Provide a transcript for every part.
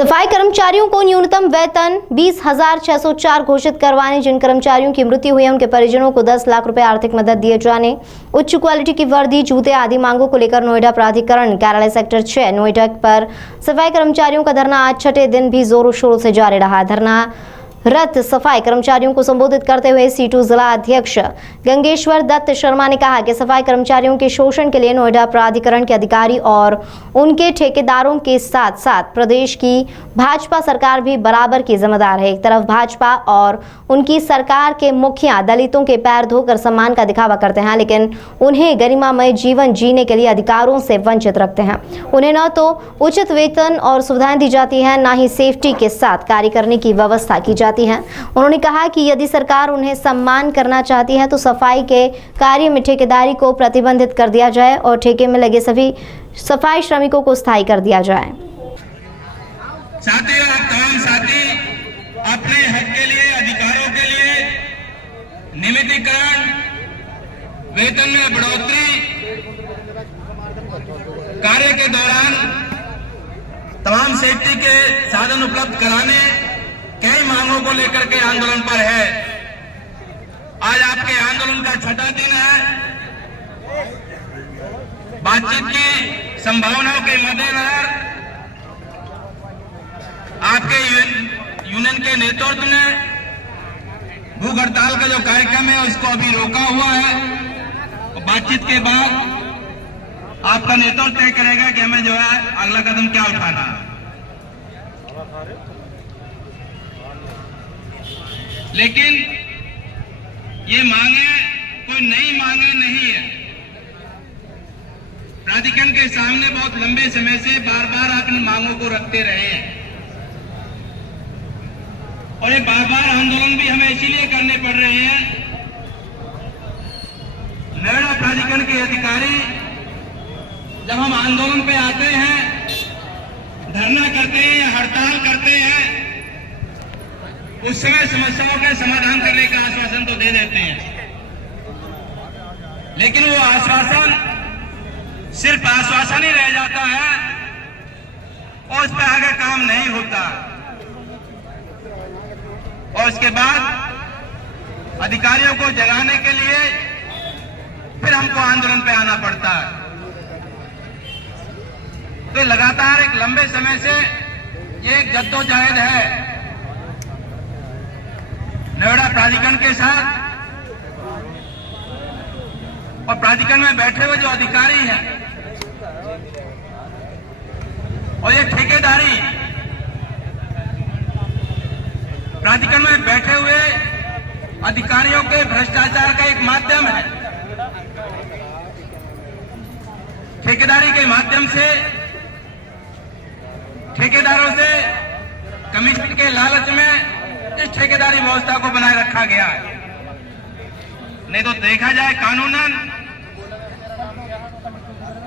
सफाई कर्मचारियों को न्यूनतम वेतन 20,604 घोषित करवाने, जिन कर्मचारियों की मृत्यु हुई है उनके परिजनों को 10 लाख रुपए आर्थिक मदद दिए जाने, उच्च क्वालिटी की वर्दी, जूते आदि मांगों को लेकर नोएडा प्राधिकरण कार्यालय सेक्टर 6 नोएडा पर सफाई कर्मचारियों का धरना आज छठे दिन भी जोरों शोरों से जारी रहा। धरना रत सफाई कर्मचारियों को संबोधित करते हुए सीटू जिला अध्यक्ष गंगेश्वर दत्त शर्मा ने कहा कि सफाई कर्मचारियों के शोषण के लिए नोएडा प्राधिकरण के अधिकारी और उनके ठेकेदारों के साथ साथ प्रदेश की भाजपा सरकार भी बराबर की जिम्मेदार है। एक तरफ भाजपा और उनकी सरकार के मुखिया दलितों के पैर धोकर सम्मान का दिखावा करते हैं, लेकिन उन्हें गरिमामय जीवन जीने के लिए अधिकारों से वंचित रखते हैं। उन्हें न तो उचित वेतन और सुविधाएं दी जाती है, न ही सेफ्टी के साथ कार्य करने की व्यवस्था की जाती है। उन्होंने कहा कि यदि सरकार उन्हें सम्मान करना चाहती है तो सफाई के कार्य में ठेकेदारी को प्रतिबंधित कर दिया जाए और ठेके में लगे सभी सफाई श्रमिकों को स्थायी कर दिया जाए। साथियों, आप तमाम साथी अपने हक के लिए, अधिकारों के लिए नियमितीकरण, वेतन में बढ़ोतरी, कार्य के दौरान तमाम सेफ्टी के साधन उपलब्ध कराने, कई मांगों को लेकर के आंदोलन पर है। आज आपके आंदोलन का छठा दिन है। बातचीत की संभावनाओं के मद्देनजर आपके यूनियन के नेतृत्व ने भूख हड़ताल का जो कार्यक्रम है उसको अभी रोका हुआ है। और बातचीत के बाद आपका नेतृत्व तय करेगा कि हमें जो है अगला कदम क्या उठाना है। लेकिन ये मांगे कोई नई मांगे नहीं है। प्राधिकरण के सामने बहुत लंबे समय से बार बार अपनी मांगों को रखते रहे हैं और ये बार बार आंदोलन भी हमें इसीलिए करने पड़ रहे हैं। नोएडा प्राधिकरण के अधिकारी जब हम आंदोलन पे आते हैं, धरना करते हैं या हड़ताल करते हैं, उस समय समस्याओं के समाधान करने का आश्वासन तो दे देते हैं, लेकिन वो आश्वासन सिर्फ आश्वासन ही रह जाता है और उस पर आगे काम नहीं होता। और उसके बाद अधिकारियों को जगाने के लिए फिर हमको आंदोलन पे आना पड़ता है। तो लगातार एक लंबे समय से ये एक जद्दोजहद है नोएडा प्राधिकरण के साथ। और प्राधिकरण में बैठे हुए जो अधिकारी हैं और ये ठेकेदारी प्राधिकरण में बैठे हुए अधिकारियों के भ्रष्टाचार का एक माध्यम है। ठेकेदारी के माध्यम से ठेकेदारों से कमीशन के लालच में इस ठेकेदारी व्यवस्था को बनाए रखा गया है। नहीं तो देखा जाए कानूनन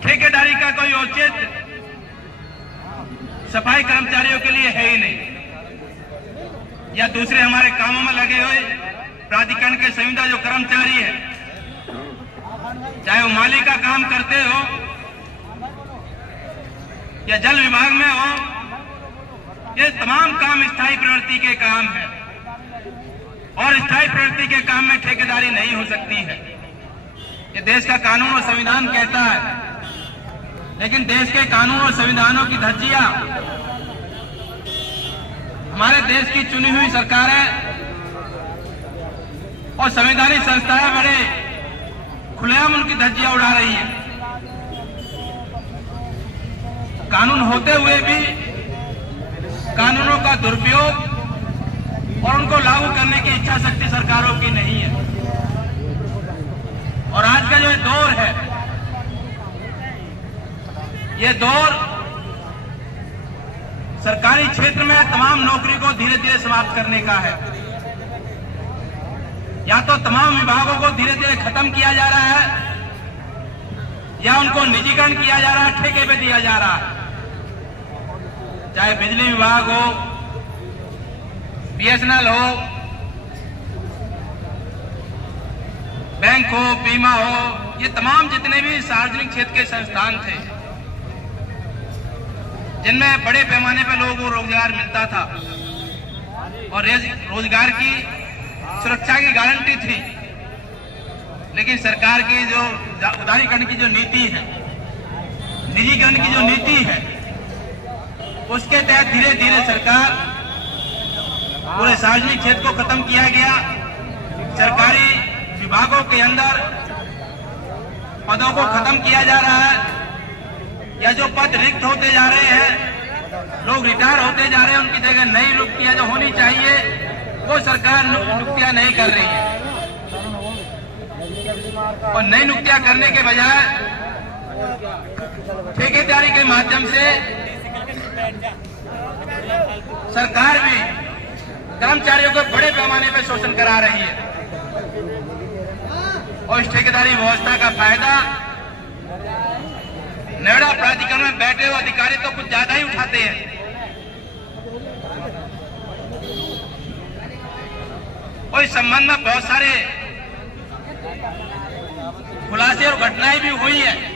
ठेकेदारी का कोई औचित्य सफाई कर्मचारियों के लिए है ही नहीं, या दूसरे हमारे कामों में लगे हुए प्राधिकरण के संविदा जो कर्मचारी है, चाहे वो माली का काम करते हो या जल विभाग में हो, ये तमाम काम स्थायी प्रवृत्ति के काम है और स्थायी प्रवृत्ति के काम में ठेकेदारी नहीं हो सकती है। ये देश का कानून और संविधान कहता है, लेकिन देश के कानून और संविधानों की धज्जियां हमारे देश की चुनी हुई सरकारें और संवैधानिक संस्थाएं बड़े खुलेआम उनकी धज्जियां उड़ा रही हैं। कानून होते हुए भी कानूनों का दुरुपयोग और उनको लागू करने की इच्छा शक्ति सरकारों की नहीं है। और आज का जो दौर है, ये दौर सरकारी क्षेत्र में तमाम नौकरी को धीरे धीरे समाप्त करने का है। या तो तमाम विभागों को धीरे धीरे खत्म किया जा रहा है या उनको निजीकरण किया जा रहा है, ठेके पे दिया जा रहा है। चाहे बिजली विभाग हो, बीएसएनएल हो, बैंक हो, बीमा हो, ये तमाम जितने भी सार्वजनिक क्षेत्र के संस्थान थे, जिनमें बड़े पैमाने पर लोगों को रोजगार मिलता था और रोजगार की सुरक्षा की गारंटी थी। लेकिन सरकार की जो उदारीकरण की जो नीति है, निजीकरण की जो नीति है, उसके तहत धीरे धीरे सरकार पूरे सार्वजनिक क्षेत्र को खत्म किया गया। सरकारी विभागों के अंदर पदों को खत्म किया जा रहा है, या जो पद रिक्त होते जा रहे हैं, लोग रिटायर होते जा रहे हैं, उनकी जगह नई नियुक्तियां जो होनी चाहिए वो सरकार नियुक्तियां नहीं कर रही है। और नई नियुक्तियां करने के बजाय ठेकेदारी के माध्यम से सरकार भी कर्मचारियों को बड़े पैमाने पर शोषण करा रही है। और इस ठेकेदारी व्यवस्था का फायदा नोएडा प्राधिकरण में बैठे हुए अधिकारी तो कुछ ज्यादा ही उठाते हैं। और इस संबंध में बहुत सारे खुलासे और घटनाएं भी हुई है।